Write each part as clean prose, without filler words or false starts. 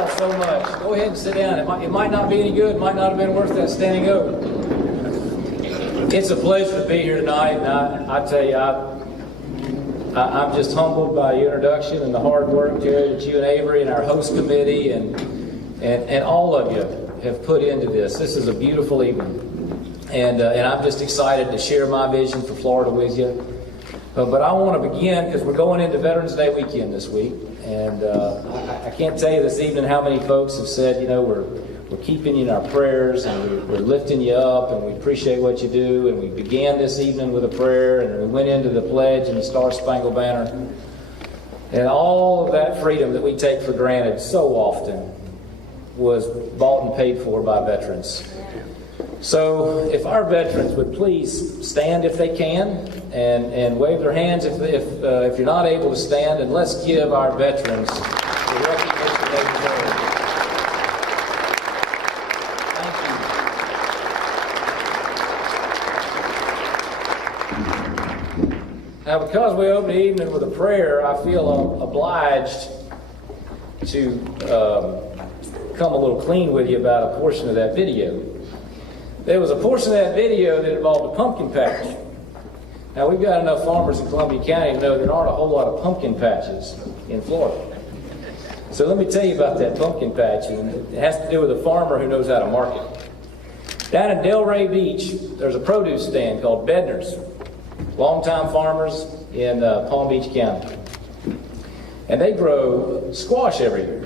y'all so much. Go ahead and sit down. It might not be any good. It might not have been worth that standing over. It's a pleasure to be here tonight, and I tell you, I'm just humbled by your introduction and the hard work, Jared, that you and Avery and our host committee and all of you have put into this. This is a beautiful evening, and I'm just excited to share my vision for Florida with you. But I want to begin because we're going into Veterans Day weekend this week, and I can't tell you this evening how many folks have said, you know, we're keeping you in our prayers, and we're lifting you up, and we appreciate what you do. And we began this evening with a prayer, and we went into the pledge and the Star Spangled Banner, and all of that freedom that we take for granted so often was bought and paid for by veterans. So if our veterans would please stand if they can, and wave their hands if you're not able to stand, and let's give our veterans the recognition they deserve. Thank you. Now, because we opened the evening with a prayer, I feel obliged to come a little clean with you about a portion of that video. There was a portion of that video that involved a pumpkin patch. Now, we've got enough farmers in Columbia County to know there aren't a whole lot of pumpkin patches in Florida. So let me tell you about that pumpkin patch, and it has to do with a farmer who knows how to market. Down in Delray Beach, there's a produce stand called Bednar's. Longtime farmers in Palm Beach County. And they grow squash every year.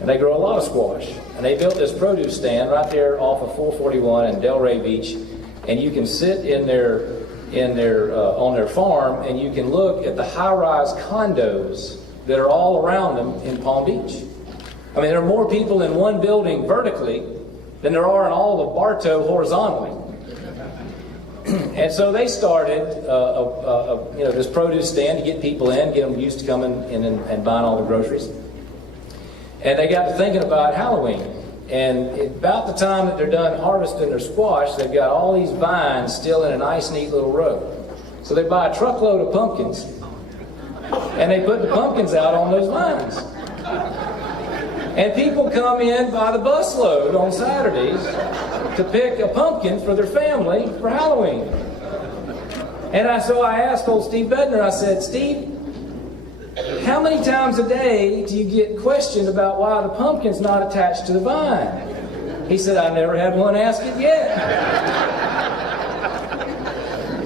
And they grow a lot of squash. And they built this produce stand right there off of 441 in Delray Beach. And you can sit on their farm, and you can look at the high-rise condos that are all around them in Palm Beach. I mean, there are more people in one building vertically than there are in all of Bartow horizontally. And so they started this produce stand to get people in, get them used to coming in and buying all the groceries. And they got to thinking about Halloween. And about the time that they're done harvesting their squash, they've got all these vines still in a nice, neat little row. So they buy a truckload of pumpkins, and they put the pumpkins out on those vines. And people come in by the busload on Saturdays to pick a pumpkin for their family for Halloween. And so I asked old Steve Bednar, I said, Steve, how many times a day do you get questioned about why the pumpkin's not attached to the vine? He said, I never had one ask it yet.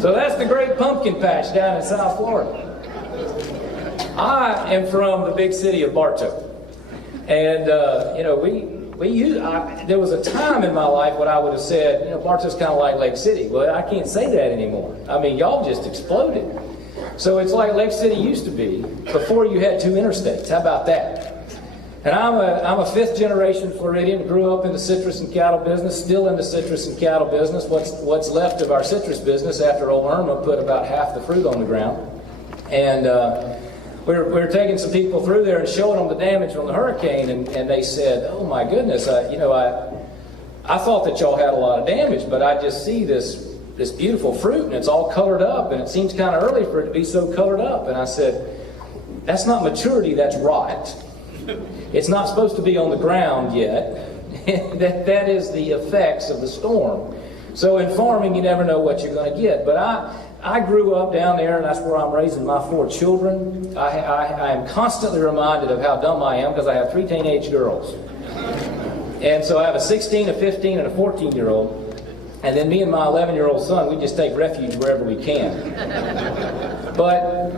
So that's the great pumpkin patch down in South Florida. I am from the big city of Bartow. And, there was a time in my life when I would have said, Bartow's kind of like Lake City. Well, I can't say that anymore. I mean, y'all just exploded. So it's like Lake City used to be before you had two interstates. How about that? And I'm a fifth generation Floridian, grew up in the citrus and cattle business, still in the citrus and cattle business. What's left of our citrus business after old Irma put about half the fruit on the ground. And we were taking some people through there and showing them the damage from the hurricane, and they said, oh my goodness, I thought that y'all had a lot of damage, but I just see this beautiful fruit, and it's all colored up, and it seems kind of early for it to be so colored up. And I said, that's not maturity, that's rot. It's not supposed to be on the ground yet. that is the effects of the storm. So in farming, you never know what you're going to get. But I grew up down there, and that's where I'm raising my 4 children. I am constantly reminded of how dumb I am because I have 3 teenage girls. And so I have a 16, a 15, and a 14-year-old. And then me and my 11-year-old son, we just take refuge wherever we can. But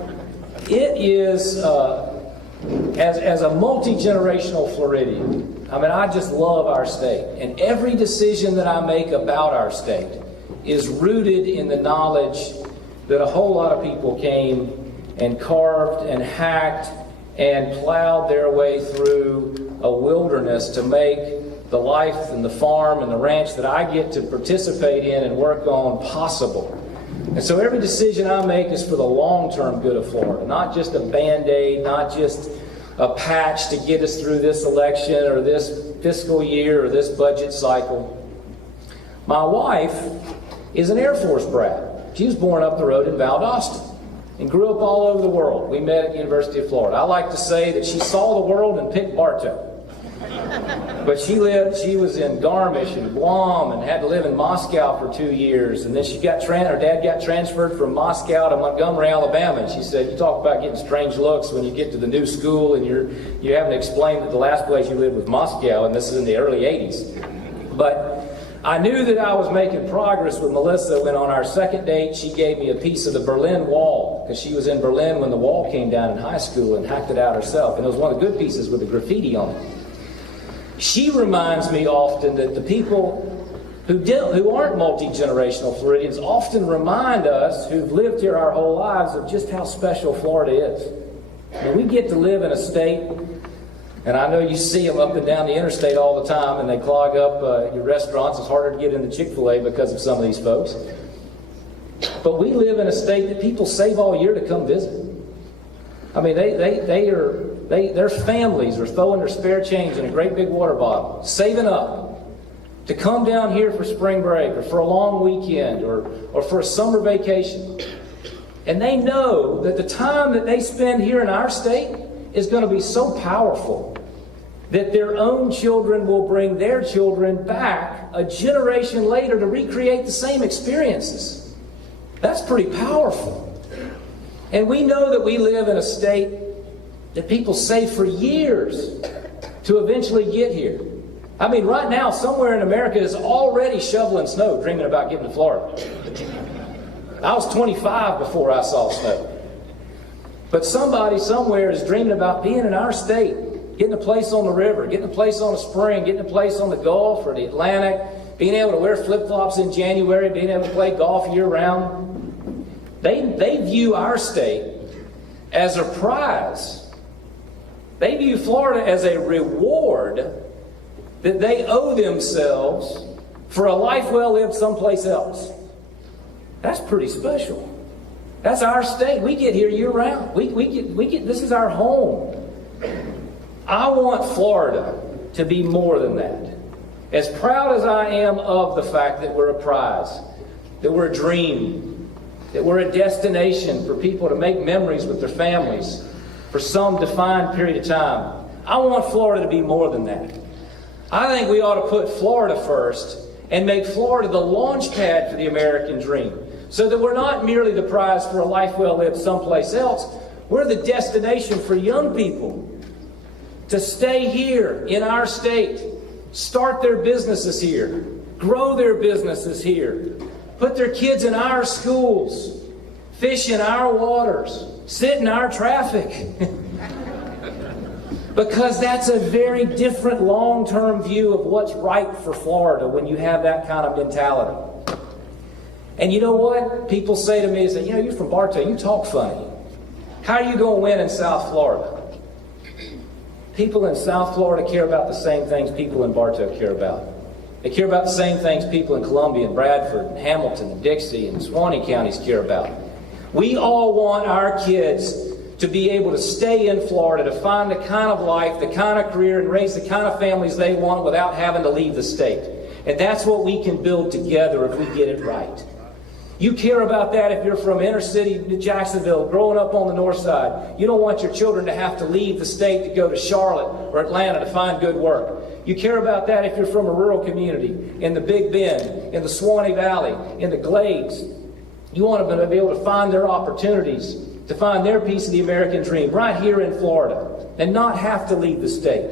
it is, as a multi-generational Floridian, I mean, I just love our state. And every decision that I make about our state is rooted in the knowledge that a whole lot of people came and carved and hacked and plowed their way through a wilderness to make the life and the farm and the ranch that I get to participate in and work on possible. And so every decision I make is for the long-term good of Florida, not just a Band-Aid, not just a patch to get us through this election or this fiscal year or this budget cycle. My wife is an Air Force brat. She was born up the road in Valdosta and grew up all over the world. We met at the University of Florida. I like to say that she saw the world and picked Bartow. But she was in Garmisch and Guam and had to live in Moscow for 2 years. And then her dad got transferred from Moscow to Montgomery, Alabama. And she said, you talk about getting strange looks when you get to the new school and you're having to explain that the last place you lived was Moscow, and this is in the early 80s. But I knew that I was making progress with Melissa when on our second date she gave me a piece of the Berlin Wall, because she was in Berlin when the wall came down in high school and hacked it out herself. And it was one of the good pieces with the graffiti on it. She reminds me often that the people who aren't multi-generational Floridians often remind us, who've lived here our whole lives, of just how special Florida is. And we get to live in a state, and I know you see them up and down the interstate all the time, and they clog up your restaurants. It's harder to get into Chick-fil-A because of some of these folks. But we live in a state that people save all year to come visit. I mean, their families are throwing their spare change in a great big water bottle, saving up to come down here for spring break or for a long weekend or for a summer vacation. And they know that the time that they spend here in our state is going to be so powerful that their own children will bring their children back a generation later to recreate the same experiences. That's pretty powerful. And we know that we live in a state that people save for years to eventually get here. I mean, right now, somewhere in America is already shoveling snow, dreaming about getting to Florida. I was 25 before I saw snow. But somebody somewhere is dreaming about being in our state, getting a place on the river, getting a place on the spring, getting a place on the Gulf or the Atlantic, being able to wear flip-flops in January, being able to play golf year-round. They view our state as a prize. They view Florida as a reward that they owe themselves for a life well lived someplace else. That's pretty special. That's our state. We get here year round. We get this is our home. I want Florida to be more than that. As proud as I am of the fact that we're a prize, that we're a dream, that we're a destination for people to make memories with their families for some defined period of time, I want Florida to be more than that. I think we ought to put Florida first and make Florida the launch pad for the American dream, so that we're not merely the prize for a life well lived someplace else. We're the destination for young people to stay here in our state, start their businesses here, grow their businesses here, put their kids in our schools, fish in our waters, sit in our traffic. Because that's a very different long-term view of what's right for Florida when you have that kind of mentality. And you know what? People say to me, they say, you're from Bartow, you talk funny. How are you going to win in South Florida? People in South Florida care about the same things people in Bartow care about. They care about the same things people in Columbia and Bradford and Hamilton and Dixie and Suwannee counties care about. We all want our kids to be able to stay in Florida, to find the kind of life, the kind of career, and raise the kind of families they want without having to leave the state. And that's what we can build together if we get it right. You care about that if you're from inner city Jacksonville, growing up on the north side. You don't want your children to have to leave the state to go to Charlotte or Atlanta to find good work. You care about that if you're from a rural community, in the Big Bend, in the Suwannee Valley, in the Glades. You want to be able to find their opportunities, to find their piece of the American dream right here in Florida and not have to leave the state.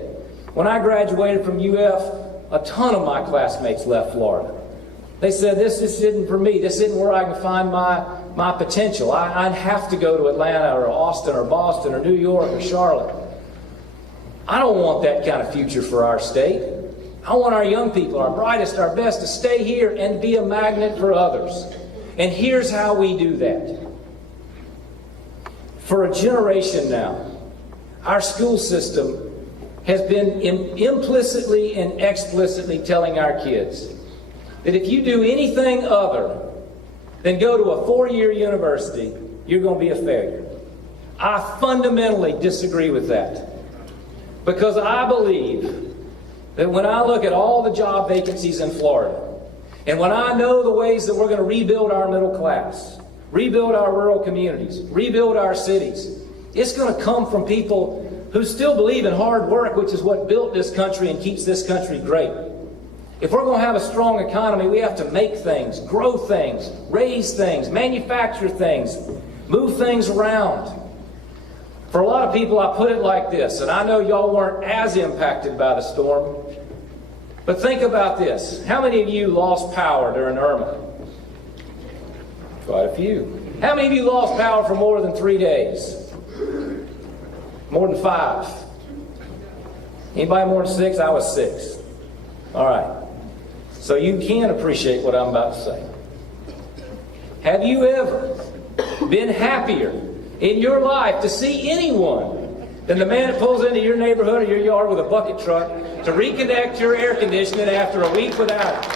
When I graduated from UF, a ton of my classmates left Florida. They said, this isn't for me. This isn't where I can find my potential. I'd have to go to Atlanta or Austin or Boston or New York or Charlotte. I don't want that kind of future for our state. I want our young people, our brightest, our best, to stay here and be a magnet for others. And here's how we do that. For a generation now, our school system has been implicitly and explicitly telling our kids that if you do anything other than go to a 4-year university, you're going to be a failure. I fundamentally disagree with that. Because I believe that when I look at all the job vacancies in Florida, and when I know the ways that we're going to rebuild our middle class, rebuild our rural communities, rebuild our cities, it's going to come from people who still believe in hard work, which is what built this country and keeps this country great. If we're going to have a strong economy, we have to make things, grow things, raise things, manufacture things, move things around. For a lot of people, I put it like this, and I know y'all weren't as impacted by the storm, but think about this. How many of you lost power during Irma? Quite a few. How many of you lost power for more than 3 days? More than 5? Anybody more than 6? I was 6. All right. So you can appreciate what I'm about to say. Have you ever been happier in your life to see anyone than the man that pulls into your neighborhood or your yard with a bucket truck to reconnect your air conditioning after a week without it?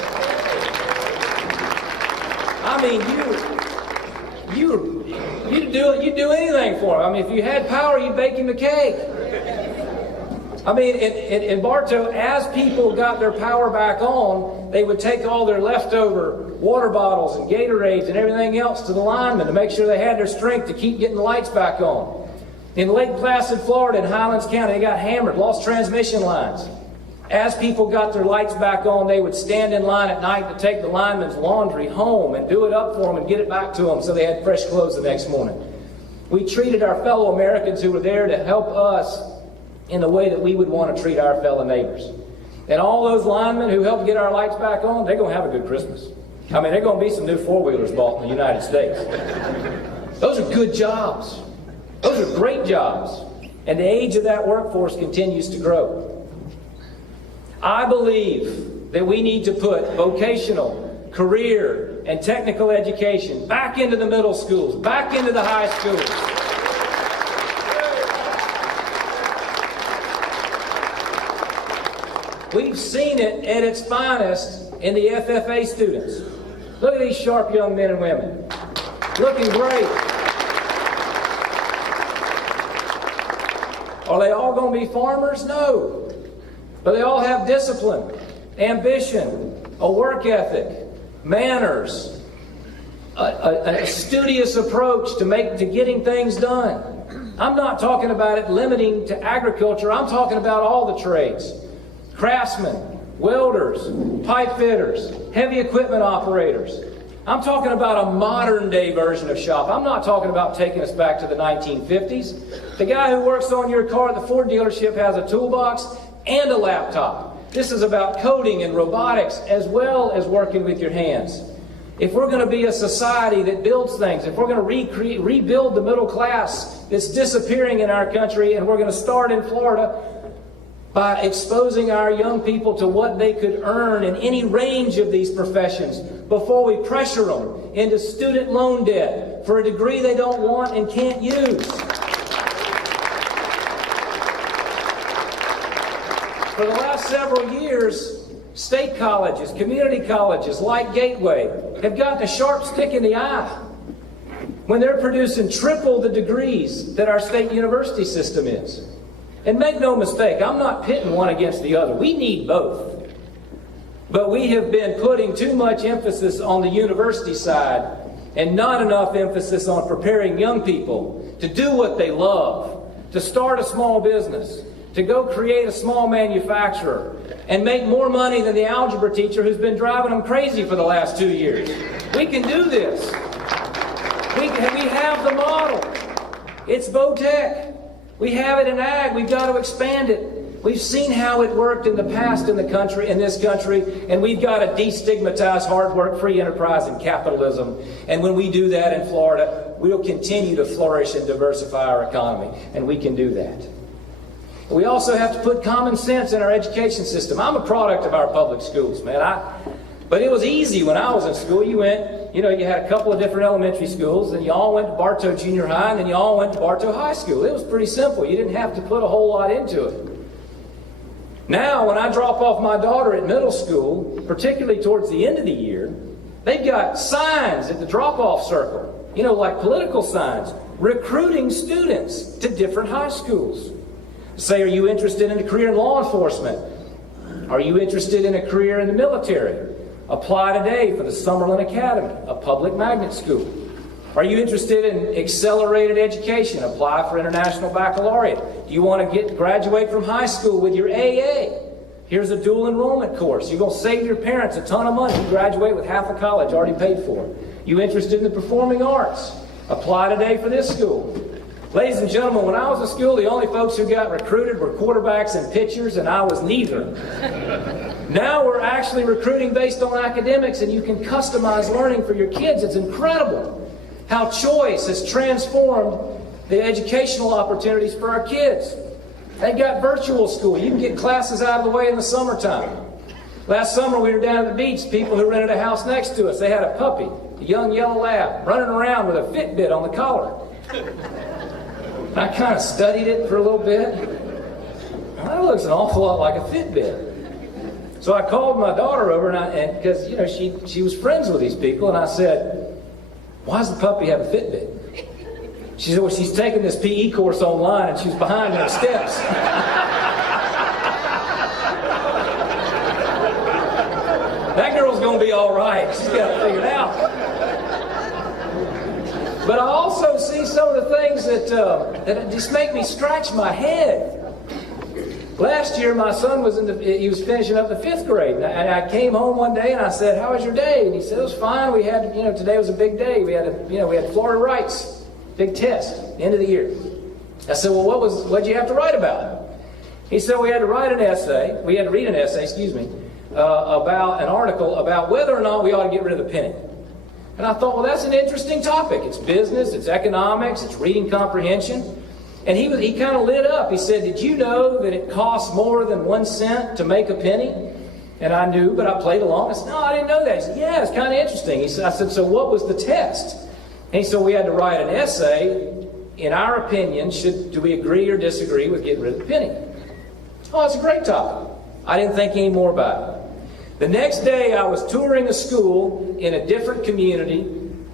I mean, you'd do anything for him. I mean, if you had power, you'd bake him a cake. I mean, in Bartow, as people got their power back on, they would take all their leftover water bottles and Gatorades and everything else to the linemen to make sure they had their strength to keep getting the lights back on. In Lake Placid, Florida, in Highlands County, they got hammered, lost transmission lines. As people got their lights back on, they would stand in line at night to take the linemen's laundry home and do it up for them and get it back to them so they had fresh clothes the next morning. We treated our fellow Americans who were there to help us in the way that we would want to treat our fellow neighbors. And all those linemen who helped get our lights back on, they're going to have a good Christmas. I mean, they're going to be some new four-wheelers bought in the United States. Those are good jobs. Those are great jobs. And the age of that workforce continues to grow. I believe that we need to put vocational, career, and technical education back into the middle schools, back into the high schools. We've seen it at its finest in the FFA students. Look at these sharp young men and women. Looking great. Are they all going to be farmers? No. But they all have discipline, ambition, a work ethic, manners, a studious approach to getting things done. I'm not talking about it limiting to agriculture. I'm talking about all the trades. Craftsmen, welders, pipe fitters, heavy equipment operators. I'm talking about a modern day version of shop. I'm not talking about taking us back to the 1950s. The guy who works on your car at the Ford dealership has a toolbox and a laptop. This is about coding and robotics as well as working with your hands. If we're going to be a society that builds things, if we're going to rebuild the middle class that's disappearing in our country, and we're going to start in Florida by exposing our young people to what they could earn in any range of these professions before we pressure them into student loan debt for a degree they don't want and can't use. For the last several years, state colleges, community colleges like Gateway have gotten a sharp stick in the eye when they're producing triple the degrees that our state university system is. And make no mistake, I'm not pitting one against the other. We need both. But we have been putting too much emphasis on the university side and not enough emphasis on preparing young people to do what they love, to start a small business, to go create a small manufacturer, and make more money than the algebra teacher who's been driving them crazy for the last 2 years. We can do this. We have the model. It's Vo-Tech. We have it in ag. We've got to expand it. We've seen how it worked in the past in this country, and we've got to destigmatize hard work, free enterprise, and capitalism. And when we do that in Florida, we'll continue to flourish and diversify our economy, and we can do that. We also have to put common sense in our education system. I'm a product of our public schools, man. But it was easy when I was in school. You had a couple of different elementary schools, and you all went to Bartow Junior High, and then you all went to Bartow High School. It was pretty simple. You didn't have to put a whole lot into it. Now, when I drop off my daughter at middle school, particularly towards the end of the year, they've got signs at the drop-off circle, like political signs, recruiting students to different high schools. Say, are you interested in a career in law enforcement? Are you interested in a career in the military? Apply today for the Summerlin Academy, a public magnet school. Are you interested in accelerated education? Apply for International Baccalaureate. Do you want to graduate from high school with your AA? Here's a dual enrollment course. You're going to save your parents a ton of money. You graduate with half a college already paid for. You interested in the performing arts? Apply today for this school. Ladies and gentlemen, when I was in school, the only folks who got recruited were quarterbacks and pitchers, and I was neither. Now we're actually recruiting based on academics, and you can customize learning for your kids. It's incredible how choice has transformed the educational opportunities for our kids. They got virtual school. You can get classes out of the way in the summertime. Last summer we were down at the beach. People who rented a house next to us, they had a puppy, a young yellow lab, running around with a Fitbit on the collar. I kind of studied it for a little bit. That looks an awful lot like a Fitbit. So I called my daughter over, and because she was friends with these people, and I said, "Why does the puppy have a Fitbit?" She said, "Well, she's taking this PE course online, and she's behind in her steps." That girl's going to be all right. She's got to figure it out. But I also see some of the things that just make me scratch my head. Last year, my son was he was finishing up the 5th grade, and I came home one day and I said, "How was your day?" And he said, "It was fine. We had, today was a big day. We had Florida Rights, big test, end of the year." I said, "Well, what did you have to write about?" He said, "We had to write an essay. We had to read an essay, about an article about whether or not we ought to get rid of the penny." And I thought, well, that's an interesting topic. It's business, it's economics, it's reading comprehension. And he kind of lit up. He said, "Did you know that it costs more than 1 cent to make a penny?" And I knew, but I played along. I said, "No, I didn't know that." He said, "Yeah, it's kind of interesting." I said, "So what was the test?" And he said, "We had to write an essay. In our opinion, do we agree or disagree with getting rid of the penny?" Oh, it's a great topic. I didn't think any more about it. The next day, I was touring a school in a different community,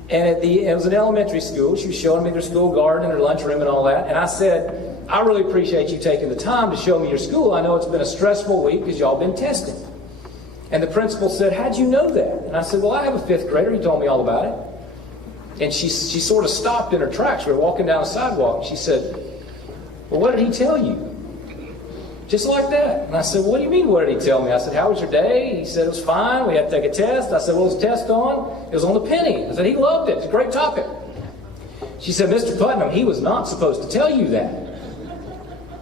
and it was an elementary school. She was showing me their school garden and their lunchroom and all that. And I said, "I really appreciate you taking the time to show me your school. I know it's been a stressful week because y'all been testing." And the principal said, "How'd you know that?" And I said, "Well, I have a 5th grader. He told me all about it." And she sort of stopped in her tracks. We were walking down the sidewalk. And she said, "Well, what did he tell you?" Just like that. And I said, "What do you mean, what did he tell me?" I said, "How was your day?" He said, "It was fine. We had to take a test." I said, "What was the test on?" "It was on the penny." I said, "He loved it. It's a great topic." She said, "Mr. Putnam, he was not supposed to tell you that."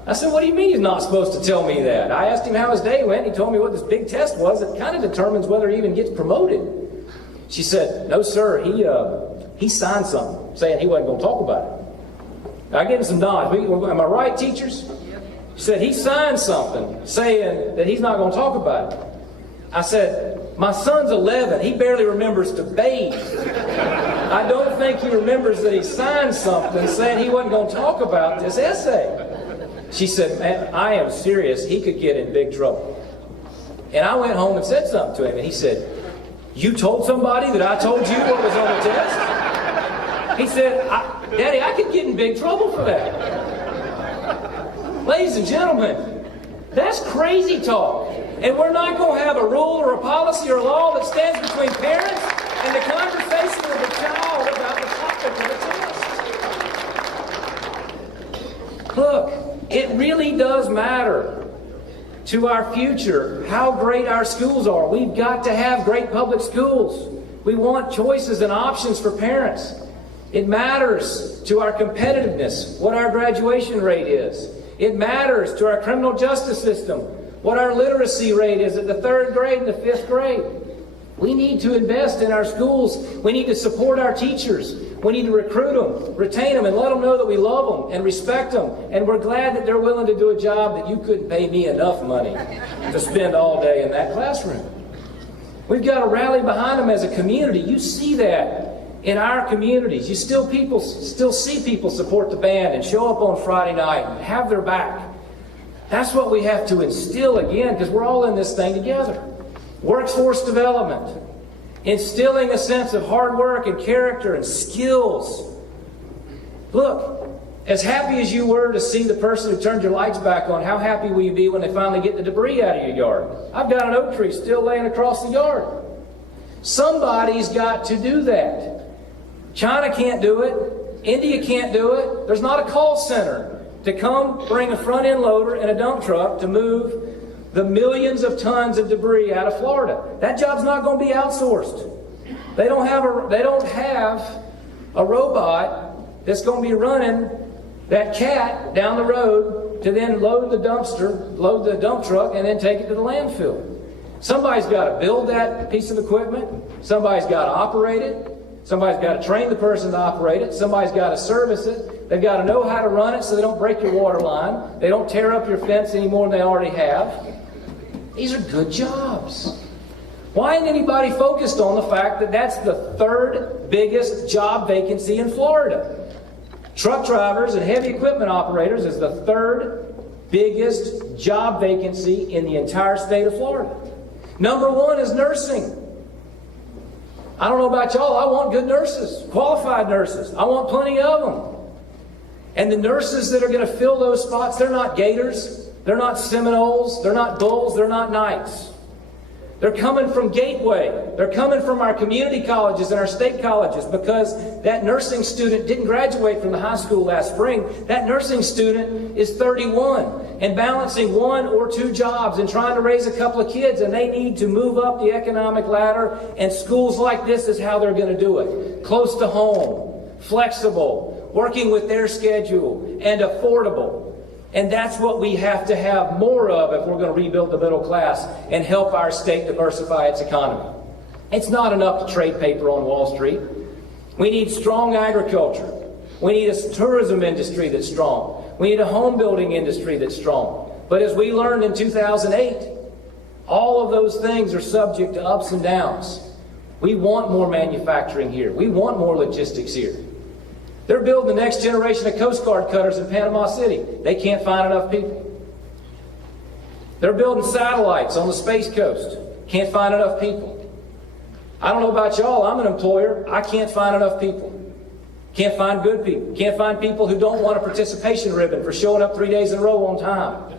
I said, "What do you mean he's not supposed to tell me that?" I asked him how his day went. He told me what this big test was. It kind of determines whether he even gets promoted. She said, "No, sir. He signed something saying he wasn't going to talk about it." I gave him some nods. Am I right, teachers? She said, "He signed something saying that he's not going to talk about it." I said, "My son's 11. He barely remembers to bathe. I don't think he remembers that he signed something saying he wasn't going to talk about this essay." She said, "Man, I am serious. He could get in big trouble." And I went home and said something to him, and he said, "You told somebody that I told you what was on the test?" He said, "Daddy, I could get in big trouble for that." Ladies and gentlemen, that's crazy talk. And we're not going to have a rule or a policy or a law that stands between parents and the conversation of the child about the topic of the test. Look, it really does matter to our future how great our schools are. We've got to have great public schools. We want choices and options for parents. It matters to our competitiveness what our graduation rate is. It matters to our criminal justice system what our literacy rate is at the 3rd grade and the 5th grade. We need to invest in our schools. We need to support our teachers. We need to recruit them, retain them, and let them know that we love them and respect them. And we're glad that they're willing to do a job that you couldn't pay me enough money to spend all day in that classroom. We've got to rally behind them as a community. You see that in our communities. You still see people support the band and show up on Friday night and have their back. That's what we have to instill again, because we're all in this thing together. Workforce development, instilling a sense of hard work and character and skills. Look, as happy as you were to see the person who turned your lights back on, how happy will you be when they finally get the debris out of your yard? I've got an oak tree still laying across the yard. Somebody's got to do that. China can't do it. India can't do it. There's not a call center to come bring a front-end loader and a dump truck to move the millions of tons of debris out of Florida. That job's not going to be outsourced. They don't have a robot that's going to be running that cat down the road to then load the dump truck, and then take it to the landfill. Somebody's got to build that piece of equipment. Somebody's got to operate it. Somebody's got to train the person to operate it. Somebody's got to service it. They've got to know how to run it so they don't break your water line. They don't tear up your fence any more than they already have. These are good jobs. Why isn't anybody focused on the fact that that's the third biggest job vacancy in Florida? Truck drivers and heavy equipment operators is the third biggest job vacancy in the entire state of Florida. Number one is nursing. I don't know about y'all, I want good nurses, qualified nurses. I want plenty of them. And the nurses that are going to fill those spots, they're not Gators, they're not Seminoles, they're not Bulls, they're not Knights. They're coming from Gateway. They're coming from our community colleges and our state colleges, because that nursing student didn't graduate from the high school last spring. That nursing student is 31 and balancing one or two jobs and trying to raise a couple of kids, and they need to move up the economic ladder, and schools like this is how they're going to do it. Close to home, flexible, working with their schedule, and affordable. And that's what we have to have more of if we're going to rebuild the middle class and help our state diversify its economy. It's not enough to trade paper on Wall Street. We need strong agriculture. We need a tourism industry that's strong. We need a home building industry that's strong. But as we learned in 2008, all of those things are subject to ups and downs. We want more manufacturing here. We want more logistics here. They're building the next generation of Coast Guard cutters in Panama City. They can't find enough people. They're building satellites on the Space Coast. Can't find enough people. I don't know about y'all, I'm an employer. I can't find enough people. Can't find good people. Can't find people who don't want a participation ribbon for showing up 3 days in a row on time.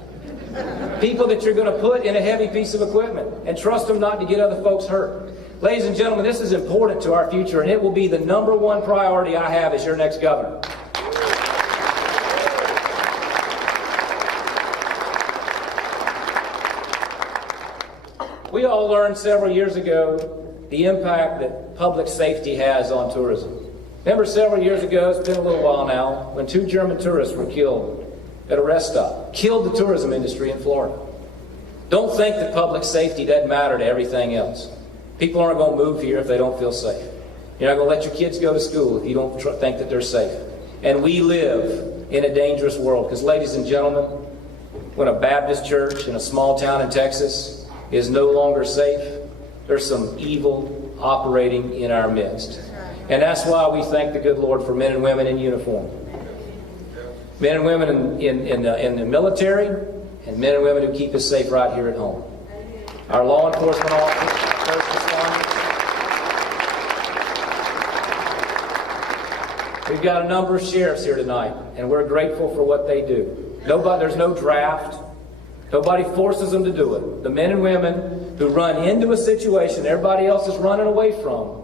People that you're going to put in a heavy piece of equipment and trust them not to get other folks hurt. Ladies and gentlemen, this is important to our future, and it will be the number one priority I have as your next governor. We all learned several years ago the impact that public safety has on tourism. Remember several years ago, it's been a little while now, when 2 German tourists were killed at a rest stop. Killed the tourism industry in Florida. Don't think that public safety doesn't matter to everything else. People aren't going to move here if they don't feel safe. You're not going to let your kids go to school if you don't think that they're safe. And we live in a dangerous world, because, ladies and gentlemen, when a Baptist church in a small town in Texas is no longer safe, there's some evil operating in our midst. And that's why we thank the good Lord for men and women in uniform. Men and women in the military, and men and women who keep us safe right here at home. Our law enforcement officers, first responders. We've got a number of sheriffs here tonight, and we're grateful for what they do. There's no draft. Nobody forces them to do it. The men and women who run into a situation everybody else is running away from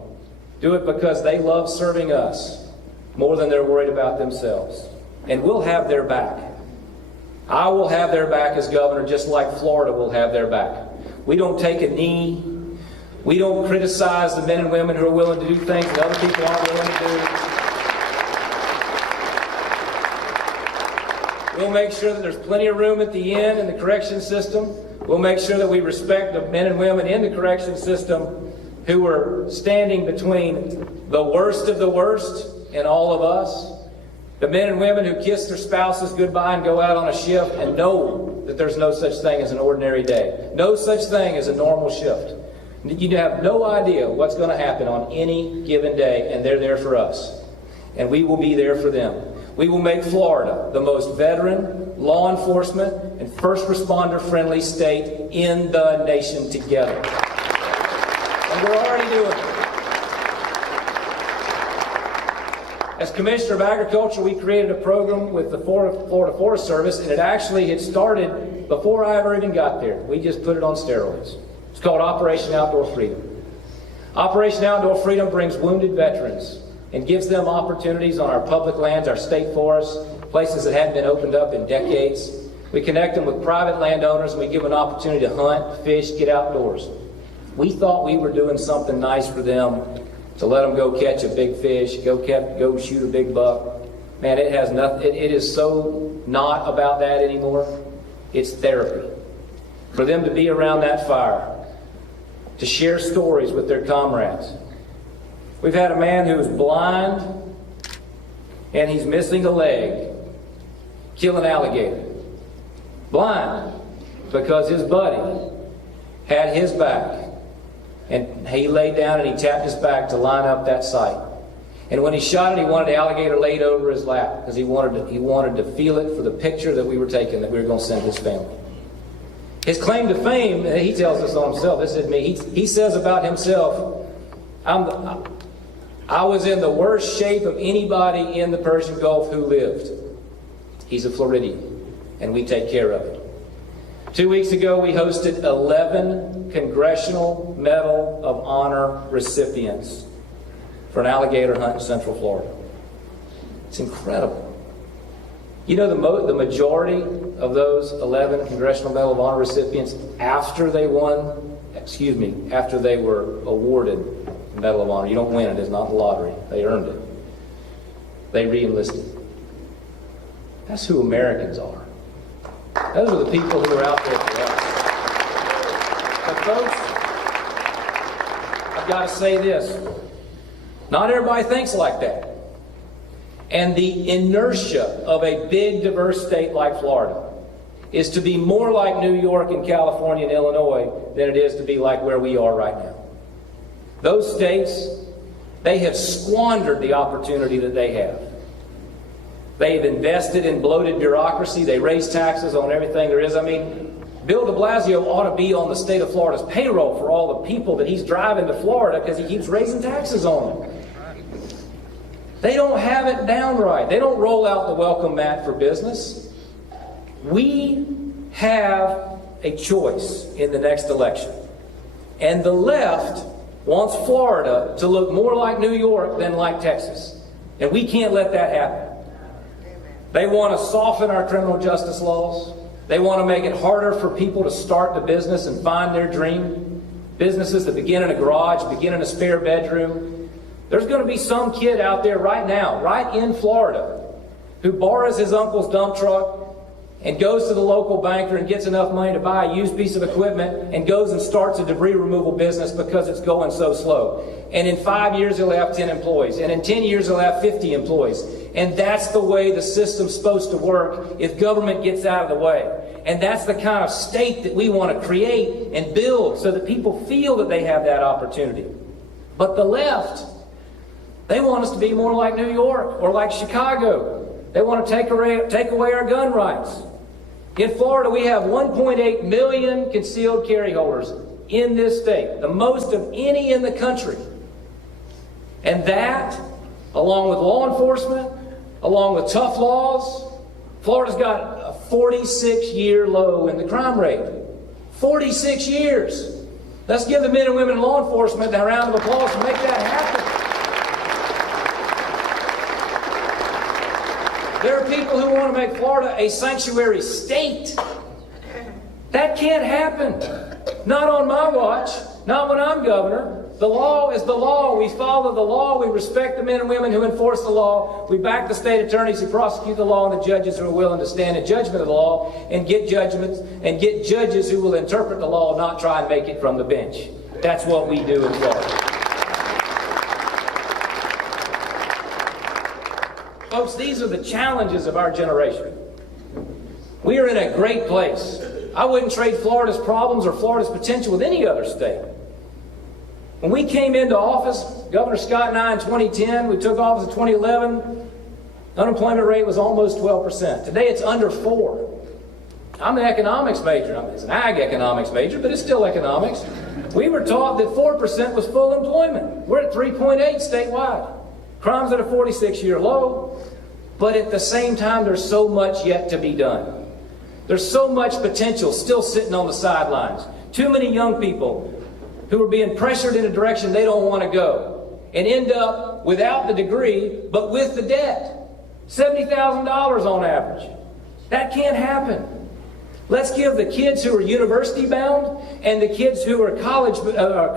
do it because they love serving us more than they're worried about themselves. And we'll have their back. I will have their back as governor, just like Florida will have their back. We don't take a knee. We don't criticize the men and women who are willing to do things that other people aren't willing to do. We'll make sure that there's plenty of room at the end in the correction system. We'll make sure that we respect the men and women in the correction system who are standing between the worst of the worst and all of us. The men and women who kiss their spouses goodbye and go out on a shift and know that there's no such thing as an ordinary day. No such thing as a normal shift. You have no idea what's going to happen on any given day, and they're there for us. And we will be there for them. We will make Florida the most veteran, law enforcement, and first responder friendly state in the nation together. And we're already doing it. As Commissioner of Agriculture, we created a program with the Florida Forest Service, and it actually had started before I ever even got there. We just put it on steroids. It's called Operation Outdoor Freedom. Operation Outdoor Freedom brings wounded veterans and gives them opportunities on our public lands, our state forests, places that hadn't been opened up in decades. We connect them with private landowners, and we give them an opportunity to hunt, fish, get outdoors. We thought we were doing something nice for them, to let them go catch a big fish, go shoot a big buck. Man, it has nothing. It is so not about that anymore. It's therapy. For them to be around that fire, to share stories with their comrades. We've had a man who's blind and he's missing a leg kill an alligator. Blind, because his buddy had his back. And he laid down and he tapped his back to line up that sight. And when he shot it, he wanted the alligator laid over his lap because he wanted to feel it for the picture that we were taking, that we were going to send his family. His claim to fame, he tells us on himself, this is me, he says about himself, I was in the worst shape of anybody in the Persian Gulf who lived. He's a Floridian, and we take care of it. 2 weeks ago, we hosted 11 Congressional Medal of Honor recipients for an alligator hunt in Central Florida. It's incredible. You know, the majority of those 11 Congressional Medal of Honor recipients, after they were awarded the Medal of Honor, you don't win it, it's not the lottery, they earned it. They re-enlisted. That's who Americans are. Those are the people who are out there for us. But folks, I've got to say this. Not everybody thinks like that. And the inertia of a big, diverse state like Florida is to be more like New York and California and Illinois than it is to be like where we are right now. Those states, they have squandered the opportunity that they have. They've invested in bloated bureaucracy. They raise taxes on everything there is. I mean, Bill de Blasio ought to be on the state of Florida's payroll for all the people that he's driving to Florida because he keeps raising taxes on them. They don't have it down right. They don't roll out the welcome mat for business. We have a choice in the next election. And the left wants Florida to look more like New York than like Texas. And we can't let that happen. They want to soften our criminal justice laws. They want to make it harder for people to start the business and find their dream. Businesses that begin in a garage, begin in a spare bedroom. There's going to be some kid out there right now, right in Florida, who borrows his uncle's dump truck and goes to the local banker and gets enough money to buy a used piece of equipment and goes and starts a debris removal business because it's going so slow. And in 5 years, he'll have 10 employees. And in 10 years, he'll have 50 employees. And that's the way the system's supposed to work if government gets out of the way. And that's the kind of state that we want to create and build so that people feel that they have that opportunity. But the left, they want us to be more like New York or like Chicago. They want to take away our gun rights. In Florida, we have 1.8 million concealed carry holders in this state, the most of any in the country. And that, along with law enforcement, along with tough laws, Florida's got a 46-year low in the crime rate. 46 years. Let's give the men and women in law enforcement a round of applause to make that happen. There are people who want to make Florida a sanctuary state. That can't happen. Not on my watch. Not when I'm governor. The law is the law. We follow the law. We respect the men and women who enforce the law. We back the state attorneys who prosecute the law and the judges who are willing to stand in judgment of the law and get judgments and get judges who will interpret the law, not try and make it from the bench. That's what we do in Florida. Folks, these are the challenges of our generation. We are in a great place. I wouldn't trade Florida's problems or Florida's potential with any other state. When we came into office, Governor Scott and I in 2010, we took office in 2011, unemployment rate was almost 12%. Today it's under 4%. I'm an economics major. It's an ag economics major, but it's still economics. We were taught that 4% was full employment. We're at 3.8 statewide. Crime's at a 46-year low, but at the same time, there's so much yet to be done. There's so much potential still sitting on the sidelines. Too many young people who are being pressured in a direction they don't want to go and end up up without the degree, but with the debt. $70,000 on average. That can't happen. Let's give the kids who are university bound and the kids who are college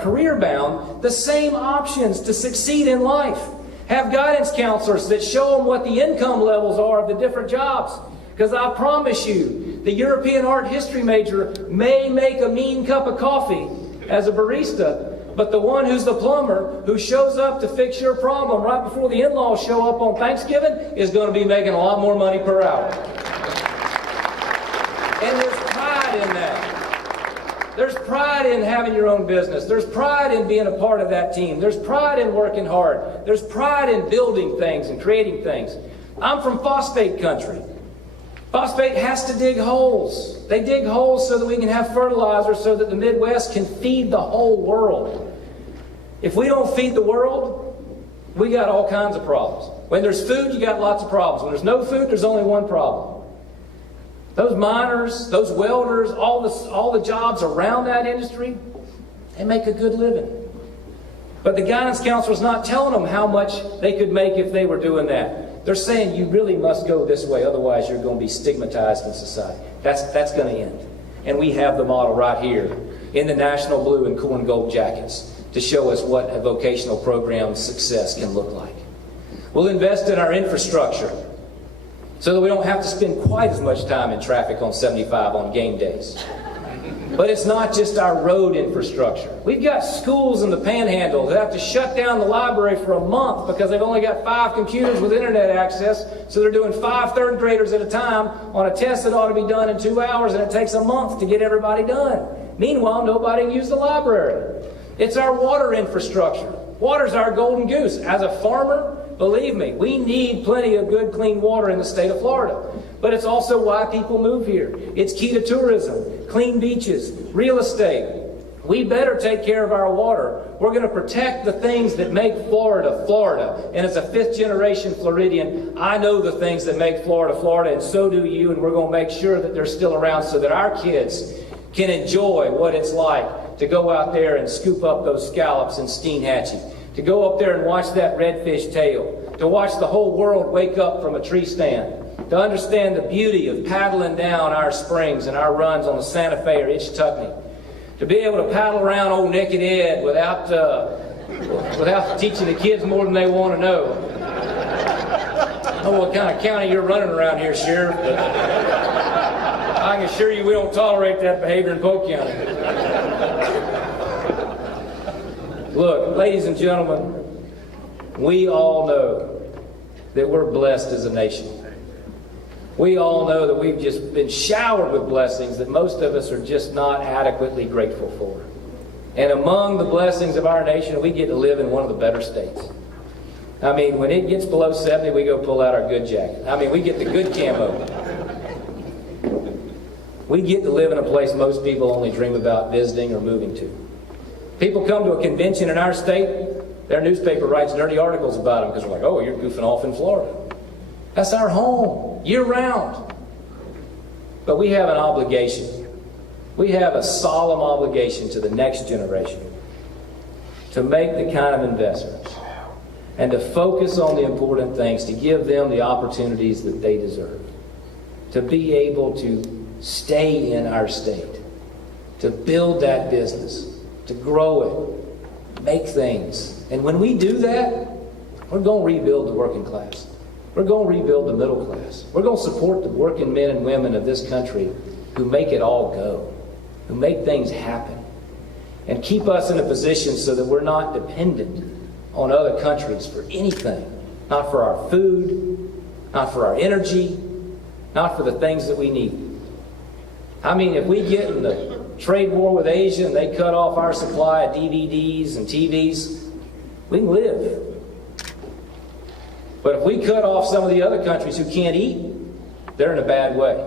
career bound the same options to succeed in life. Have guidance counselors that show them what the income levels are of the different jobs. Because I promise you, the European art history major may make a mean cup of coffee as a barista, but the one who's the plumber who shows up to fix your problem right before the in-laws show up on Thanksgiving is going to be making a lot more money per hour. And there's pride in that. There's pride in having your own business. There's pride in being a part of that team. There's pride in working hard. There's pride in building things and creating things. I'm from phosphate country. Phosphate has to dig holes. They dig holes so that we can have fertilizer so that the Midwest can feed the whole world. If we don't feed the world, we got all kinds of problems. When there's food, you got lots of problems. When there's no food, there's only one problem. Those miners, those welders, all the jobs around that industry, they make a good living. But the guidance counselor's not telling them how much they could make if they were doing that. They're saying you really must go this way, otherwise you're going to be stigmatized in society. That's going to end. And we have the model right here in the national blue and corn gold jackets to show us what a vocational program success can look like. We'll invest in our infrastructure so that we don't have to spend quite as much time in traffic on 75 on game days. But it's not just our road infrastructure. We've got schools in the Panhandle that have to shut down the library for a month because they've only got 5 computers with internet access, so they're doing 5 third graders at a time on a test that ought to be done in 2 hours, and it takes a month to get everybody done. Meanwhile, nobody can use the library. It's our water infrastructure. Water's our golden goose. As a farmer, believe me, we need plenty of good, clean water in the state of Florida. But it's also why people move here. It's key to tourism, clean beaches, real estate. We better take care of our water. We're going to protect the things that make Florida, Florida. And as a 5th-generation Floridian, I know the things that make Florida, Florida, and so do you. And we're going to make sure that they're still around so that our kids can enjoy what it's like to go out there and scoop up those scallops in Steenhatchee, to go up there and watch that redfish tail, to watch the whole world wake up from a tree stand, to understand the beauty of paddling down our springs and our runs on the Santa Fe or Itchituckney, to be able to paddle around Old Naked Ed without teaching the kids more than they want to know. I don't know what kind of county you're running around here, Sheriff, but I can assure you we don't tolerate that behavior in Polk County. Look, ladies and gentlemen, we all know that we're blessed as a nation. We all know that we've just been showered with blessings that most of us are just not adequately grateful for. And among the blessings of our nation, we get to live in one of the better states. I mean, when it gets below 70, we go pull out our good jacket. I mean, we get the good camo. We get to live in a place most people only dream about visiting or moving to. People come to a convention in our state, their newspaper writes dirty articles about them because we're like, oh, you're goofing off in Florida. That's our home, year-round. But we have an obligation. We have a solemn obligation to the next generation to make the kind of investments and to focus on the important things, to give them the opportunities that they deserve, to be able to stay in our state, to build that business, to grow it, make things. And when we do that, we're going to rebuild the working class. We're going to rebuild the middle class. We're going to support the working men and women of this country who make it all go, who make things happen, and keep us in a position so that we're not dependent on other countries for anything. Not for our food, not for our energy, not for the things that we need. I mean, if we get in the trade war with Asia and they cut off our supply of DVDs and TVs, we can live. But if we cut off some of the other countries who can't eat, they're in a bad way.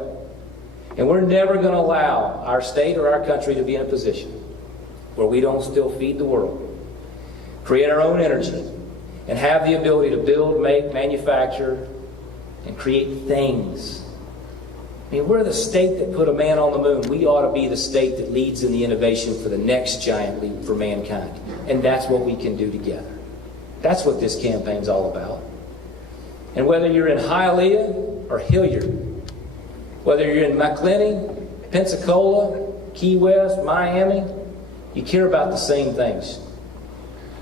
And we're never going to allow our state or our country to be in a position where we don't still feed the world, create our own energy, and have the ability to build, make, manufacture, and create things. I mean, we're the state that put a man on the moon. We ought to be the state that leads in the innovation for the next giant leap for mankind. And that's what we can do together. That's what this campaign's all about. And whether you're in Hialeah or Hilliard, whether you're in McClenny, Pensacola, Key West, Miami, you care about the same things.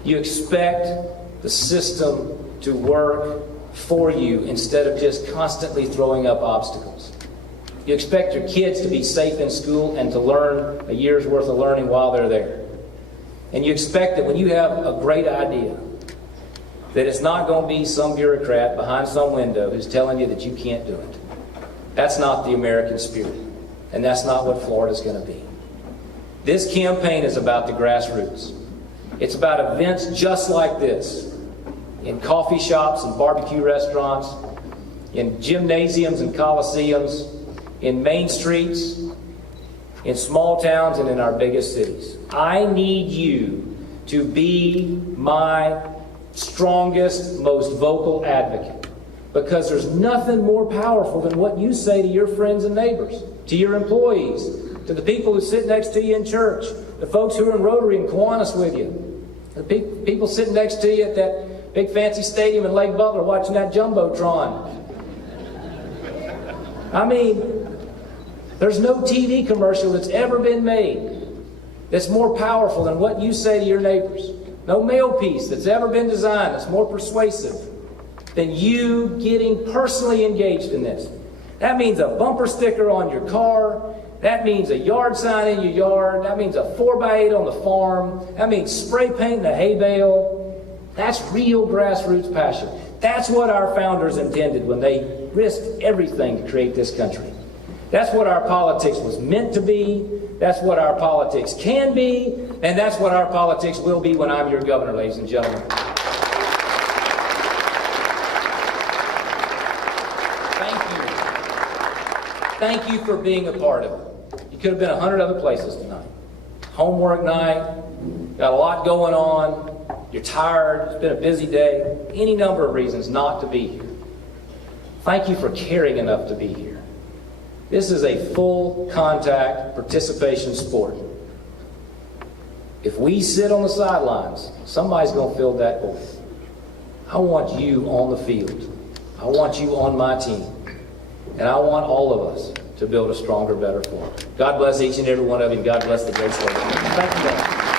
You expect the system to work for you instead of just constantly throwing up obstacles. You expect your kids to be safe in school and to learn a year's worth of learning while they're there. And you expect that when you have a great idea, that it's not going to be some bureaucrat behind some window who's telling you that you can't do it. That's not the American spirit. And that's not what Florida's going to be. This campaign is about the grassroots. It's about events just like this, in coffee shops and barbecue restaurants, in gymnasiums and coliseums, in main streets, in small towns, and in our biggest cities. I need you to be my strongest, most vocal advocate, because there's nothing more powerful than what you say to your friends and neighbors, to your employees, to the people who sit next to you in church, the folks who are in Rotary and Kiwanis with you, the people sitting next to you at that big fancy stadium in Lake Butler watching that Jumbotron. I mean, there's no TV commercial that's ever been made that's more powerful than what you say to your neighbors. No mail piece that's ever been designed that's more persuasive than you getting personally engaged in this. That means a bumper sticker on your car. That means a yard sign in your yard. That means a 4x8 on the farm. That means spray paint in a hay bale. That's real grassroots passion. That's what our founders intended when they risked everything to create this country. That's what our politics was meant to be. That's what our politics can be. And that's what our politics will be when I'm your governor, ladies and gentlemen. Thank you. Thank you for being a part of it. You could have been 100 other places tonight. Homework night, got a lot going on, you're tired, it's been a busy day, any number of reasons not to be here. Thank you for caring enough to be here. This is a full contact participation sport. If we sit on the sidelines, somebody's going to fill that void. I want you on the field. I want you on my team. And I want all of us to build a stronger, better Florida. God bless each and every one of you. God bless the great Florida. Thank you, guys.